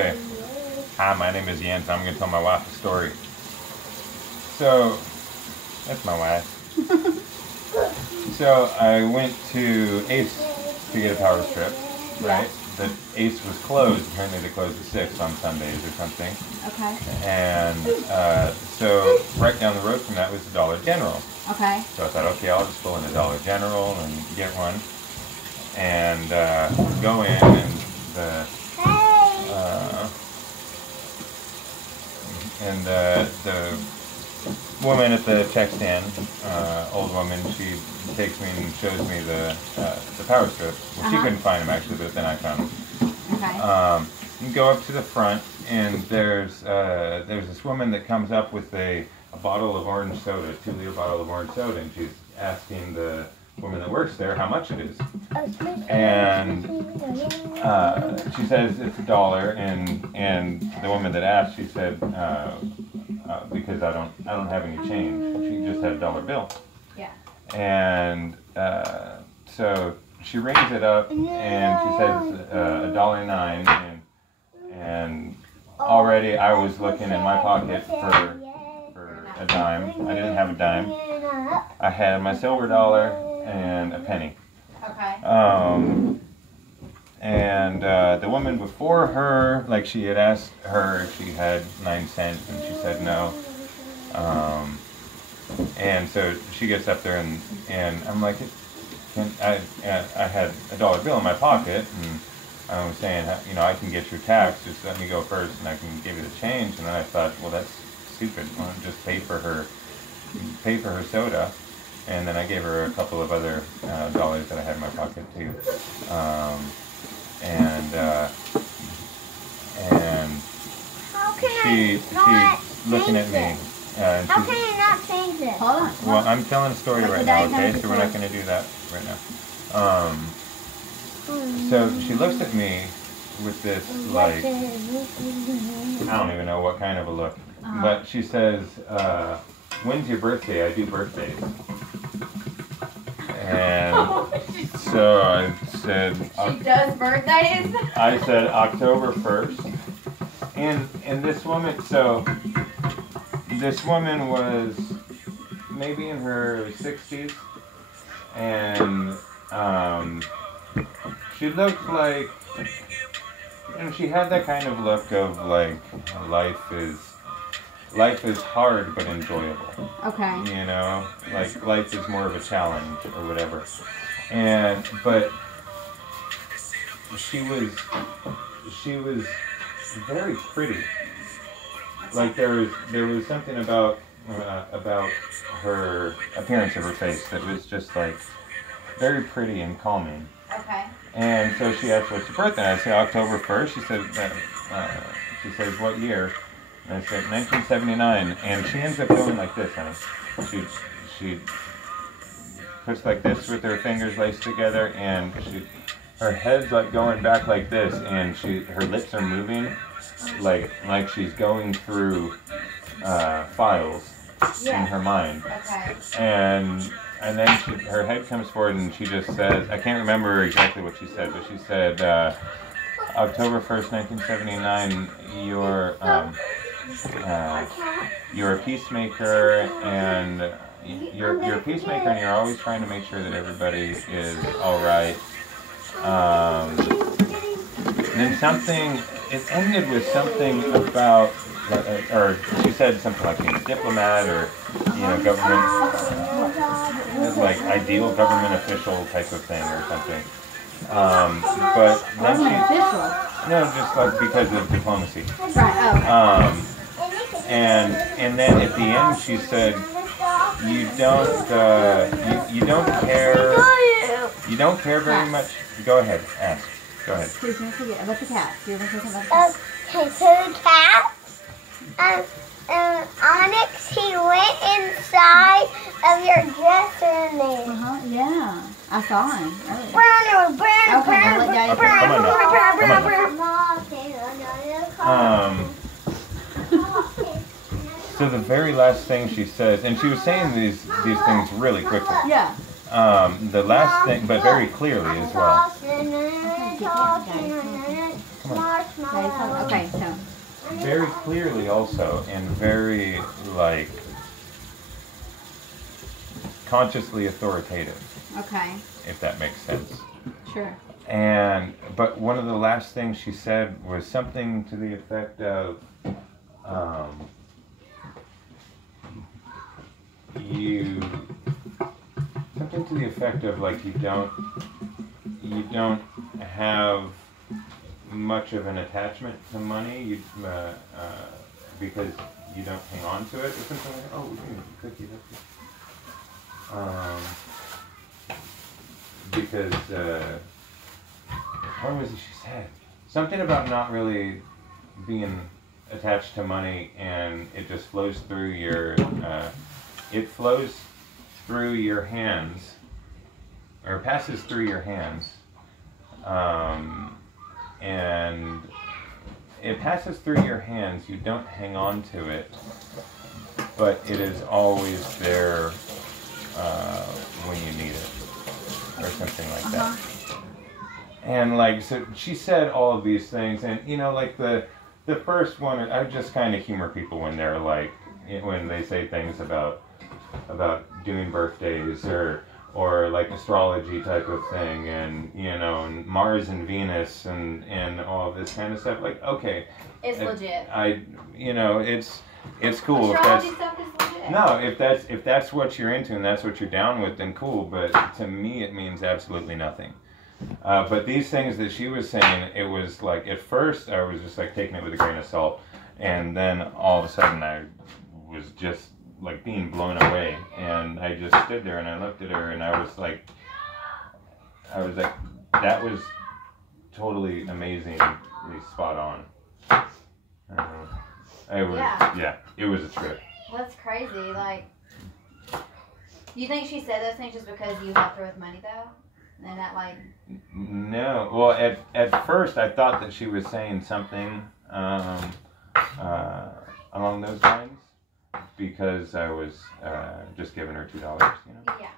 Okay. Hi, my name is Jens. I'm going to tell my wife a story. So, that's my wife. So, I went to Ace to get a power strip, right? The Ace was closed. Apparently they closed at 6 on Sundays or something. Okay. And so, right down the road from that was the Dollar General. Okay. So I thought, okay, I'll just go in the Dollar General and get one. And go in and the woman at the check stand, old woman, she takes me and shows me the power strip. Well, she couldn't find them actually, but then I found them. Okay. You go up to the front, and there's this woman that comes up with a bottle of orange soda, a 2-liter bottle of orange soda, and she's asking the woman that works there how much it is. And she says it's $1, and the woman that asked, she said, because I don't have any change. She just had a dollar bill. Yeah. And so she rings it up, and she says $1.09, and already I was looking in my pocket for a dime. I didn't have a dime. I had my silver dollar and a penny. Okay. And the woman before her, like, she had asked her if she had 9 cents, and she said no. And so she gets up there, and I'm like, I had a dollar bill in my pocket, and I was saying, you know, I can get your tax, just let me go first, and I can give you the change. And then I thought, well, that's stupid. Why don't just pay for her soda? And then I gave her a couple of other dollars that I had in my pocket too. And she's looking at me. How can you not change this? Hold on. Well, I'm telling a story right now, okay? So we're not going to do that right now. So she looks at me with this, like, I don't even know what kind of a look. But she says, when's your birthday? I do birthdays. And so I said... She does birthdays? I said October 1st. And this woman, so this woman was maybe in her 60s. And she looked like, and she had that kind of look of like, life is hard but enjoyable. Okay. You know, like life is more of a challenge or whatever. But she was very pretty. Like there was something about her appearance of her face that was just like very pretty and calming. Okay. And so she asked, "What's your birthday?" I said, "October 1st." She said, "She says, what year?" And I said, 1979. And she ends up going like this, honey. She puts like this with her fingers laced together, and her head's like going back like this, and her lips are moving like she's going through files in her mind. Okay. And then her head comes forward, and she just says, I can't remember exactly what she said, but she said, October 1st, 1979, you're a peacemaker, and you're a peacemaker, and you're always trying to make sure that everybody is all right. And then it ended with something about, or she said something like being a diplomat, or, you know, government, like ideal government official type of thing or something. But then no, just like because of diplomacy. Right. Oh. And then at the end she said, you don't care very much. Go ahead, ask. Go ahead. Excuse me, forget about the cat. Do you want to say something about the cat? Okay, so the cat, Onyx, he went inside of your dresser in there. Yeah. I saw him earlier. So the very last thing she says, and she was saying these things really quickly. Yeah. The last thing, but very clearly as well. Okay. very clearly also, and very like consciously authoritative, Okay. if that makes sense. Sure. But one of the last things she said was something to the effect of, something to the effect of like you don't have much of an attachment to money, because you don't hang on to it or something like that. Oh, we're doing cookies. Because what was it she said? Something about not really being attached to money, and it just flows through your hands, or passes through your hands, and it passes through your hands. You don't hang on to it, but it is always there when you need it, or something like that. And like, so she said all of these things, and you know, like the first one, I just kind of humor people when they're like, when they say things about doing birthdays or like astrology type of thing, and you know, and Mars and Venus and all of this kind of stuff. Like, okay, It's legit. It's cool. Astrology stuff is legit. No, if that's what you're into and that's what you're down with, then cool. But to me, it means absolutely nothing. But these things that she was saying, it was like, at first I was just like taking it with a grain of salt, and then all of a sudden I was just like being blown away, and I just stood there and I looked at her and I was like, that was totally amazingly spot on. It was, it was a trip. That's crazy. Like, you think she said those things just because you helped her with money, though? And that, like... No. Well, at first I thought that she was saying something along those lines, because I was just giving her $2, you know? Yeah.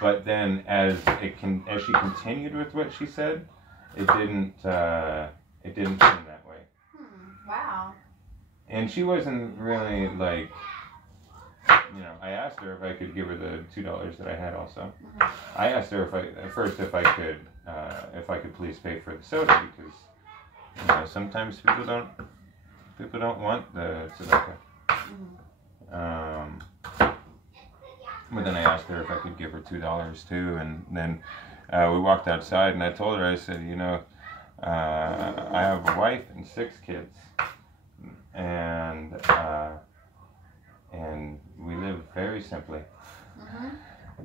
But then as she continued with what she said, it didn't seem that way. Wow. And she wasn't really like, you know, I asked her if I could give her the $2 that I had also. I asked her if I could please pay for the soda, because, you know, sometimes people don't want the tzedakah. But then I asked her if I could give her $2 too, and then we walked outside, and I told her, I said, you know, I have a wife and 6 kids, and we live very simply,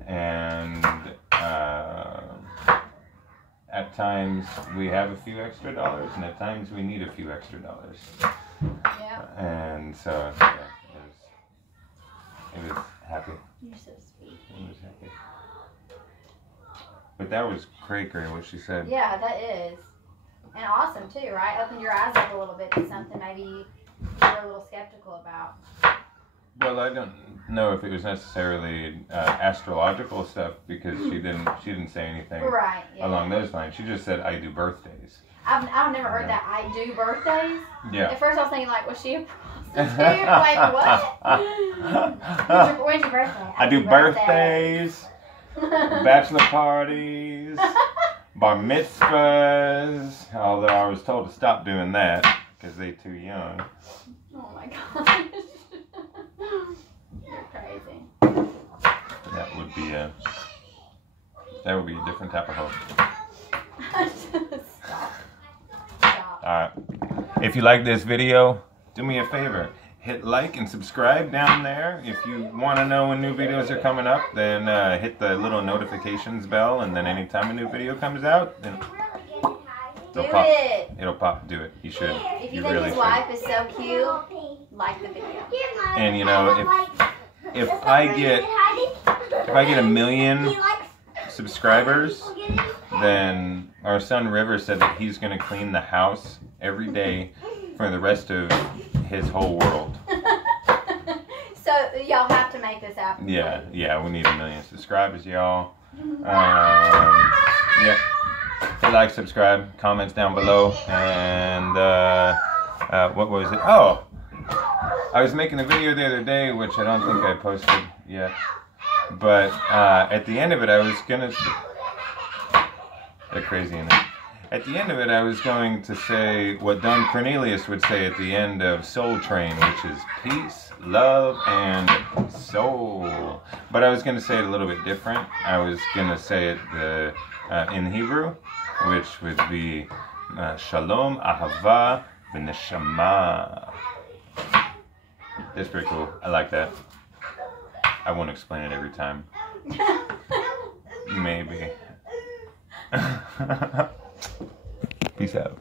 and at times we have a few extra dollars, and at times we need a few extra dollars. Yeah. And so, yeah, it was happy. You're so sweet. It was happy. But that was great, what she said. Yeah, that is. And awesome, too, right? Opened your eyes up a little bit to something maybe you were a little skeptical about. Well, I don't know if it was necessarily astrological stuff, because she didn't say anything along those lines. She just said, I do birthdays. I've never heard that. I do birthdays? Yeah. At first I was thinking, like, was she a prostitute? Like, what? When's your birthday? I do birthdays, bachelor parties, bar mitzvahs, although I was told to stop doing that because they're too young. Oh my gosh. You're crazy. That would be a different type of hope. Stop. Alright. If you like this video, do me a favor. Hit like and subscribe down there. If you want to know when new videos are coming up, then hit the little notifications bell, and then anytime a new video comes out, then it'll pop. Do it. You should. If you think his wife is so cute, like the video. And you know, if I get 1 million subscribers, then our son River said that he's going to clean the house every day for the rest of his whole world. So y'all have to make this happen. Yeah, we need 1 million subscribers, y'all. Yeah. Hit like, subscribe, comments down below, and what was it? Oh, I was making a video the other day, which I don't think I posted yet. But at the end of it, I was gonna. They're crazy in it. At the end of it, I was going to say what Don Cornelius would say at the end of Soul Train, which is peace, love, and soul. But I was going to say it a little bit different. I was going to say it in Hebrew, which would be Shalom, Ahava, V'neshama. That's pretty cool. I like that. I won't explain it every time. Maybe. Peace out.